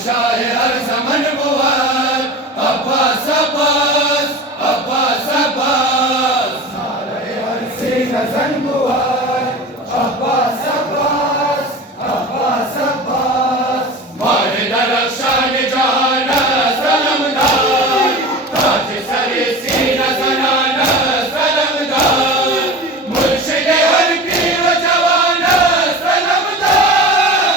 बादशाह हर ज़मन बुआर अब्बास अब्बास अब्बास अब्बास नारे हर सीना ज़न बुआर अब्बास अब्बास अब्बास अब्बास मारे दरख्शान जहाना सलमदार ताज सरे सीना ज़नाना सलमदार मुर्शिद हर पीर जवाना सलमदार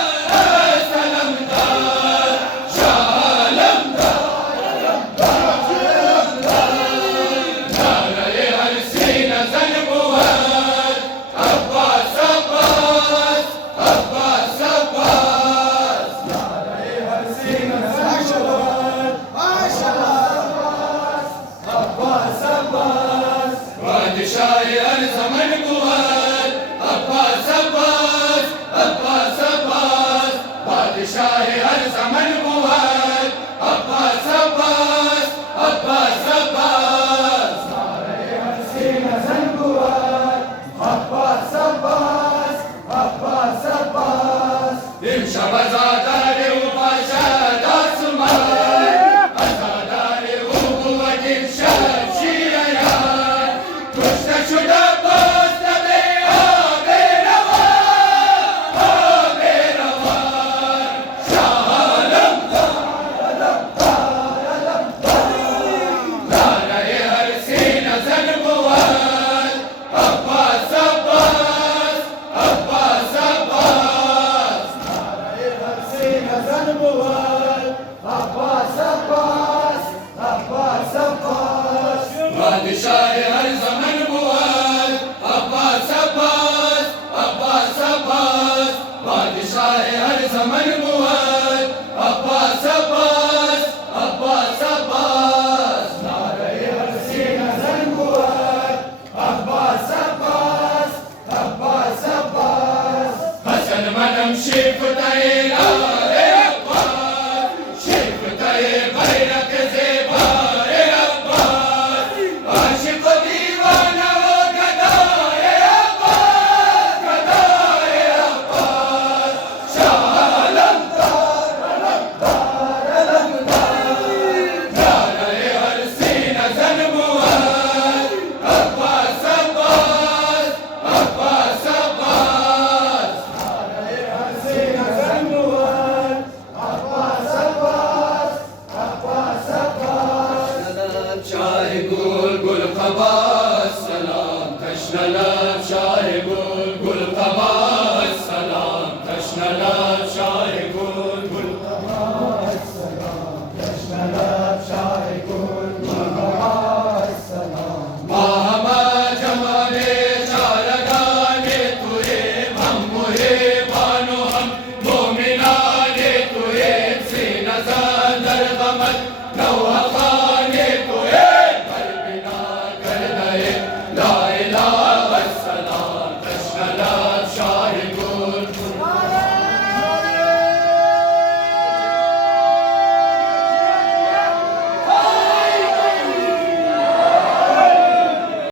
सलमदार शाह नारे हर सीना ज़न बुआर अब्बास अब्बास अब्बास अब्बास नारे हर सीना ज़न बुआर अब्बास अब्बास बादशाह हर ज़मन बुआर अब्बास अब्बास अब्बास अब्बास बादशाह हर ज़मन बुआर अब्बास अब्बास अब्बास अब्बास नारे हर सीना ज़न बुआर अब्बास अब्बास अब्बास अब्बास शहज़ादार उपाशाद आसमान अज़ादार उक़ुव्वत शमशीर कश्ता शुदा पोस्त बे आबे रवान शाह नारे हर सीना ज़न बुआर अब्बास अब्बास अब्बास अब्बास नारे हर सीना ज़न बुआर अब्बास अब्बास अब्बास अब्बास बादशाह हर ज़मन बुआर अब्बास अब्बास अब्बास अब्बास बादशाह हर ज़मन बुआर अब्बास अब्बास अब्बास अब्बास नारे हर सीना ज़न बुआर अब्बास अब्बास अब्बास अब्बास हसन मनम शिफ तैला